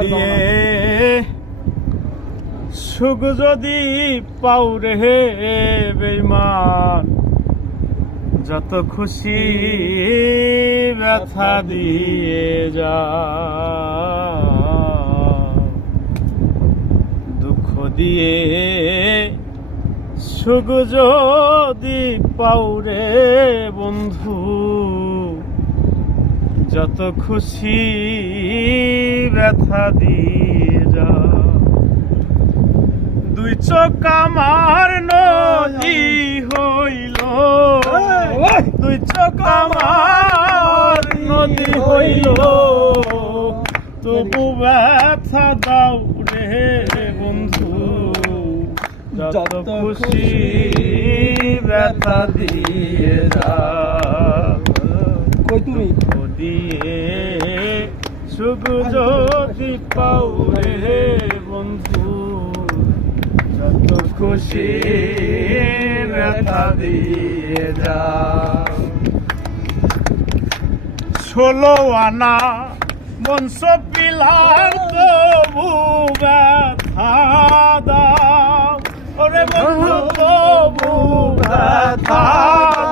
দিয়ে সুখ যদি পাও রে বেঈমান, যত খুশি ব্যথা দিয়ে যা। দুঃখ দিয়ে সুখ যদি পাও রে বন্ধু, যত খুশি ব্যথা দিয়ে যা। দুই চোখ আমার নদী হইল, দুই চোখ আমার নদী হইল, তবু ব্যথা দাও রে বন্ধু, যত খুশি ব্যথা দিয়ে যা। দিয়ে সুখ যদি পাও রে বন্ধু, যত খুশি ব্যথা দিয়ে যা। 16 আনা বংশ পিলার তবু ব্যথা দাও ওরে বন্ধু, তবু ব্যথা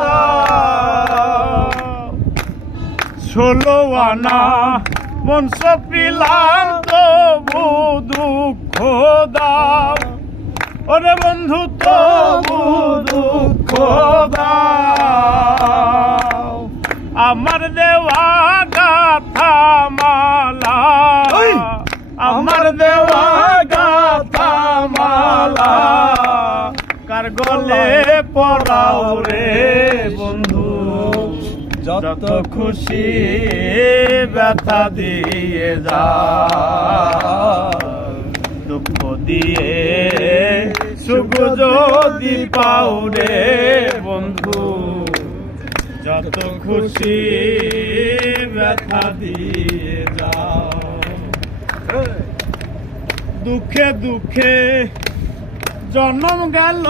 দাও। 16 আনা বংশ পিলার তবু দুঃখ দাও ওরে বন্ধু, তবু দুঃখ দাও। আমার দেওয়া গাথা মালা, আমার দেওয়া গাথা মালা, কার গলে পরাও রে বন্ধু, যত খুশি ব্যথা দিয়ে যা। দুঃখ দিয়ে সুখ যদি পাও রে বন্ধু, যত খুশি ব্যথা দিয়ে যা। দুঃখে দুঃখে জন্ম গেল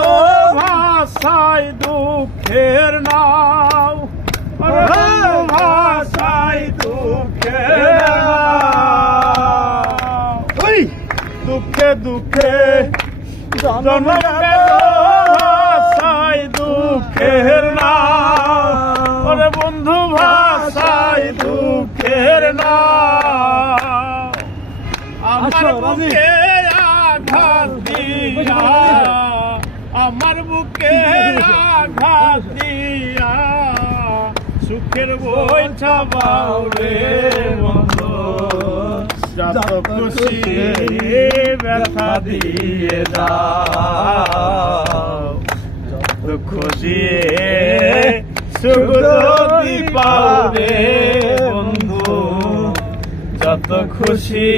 ভাষায় দুঃখের নাও, ভাষায় দুঃখের নাও। দুঃখে দুঃখে জন্ম গেল ভাষায় দুঃখের নাও, ওরে বন্ধু ভাষায় দুঃখের নাও। আমার বুকে আঘাত দিয়া, আমার বুকে আঘাত দিয়া, সুখের বইটা পাও রে বন্ধু, যত খুশি ব্যথা দিয়ে দাও। দুঃখ দিয়ে সুখ যদি পাও রে বন্ধু, যত খুশি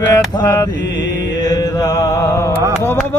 ব্যথা দিয়ে দাও।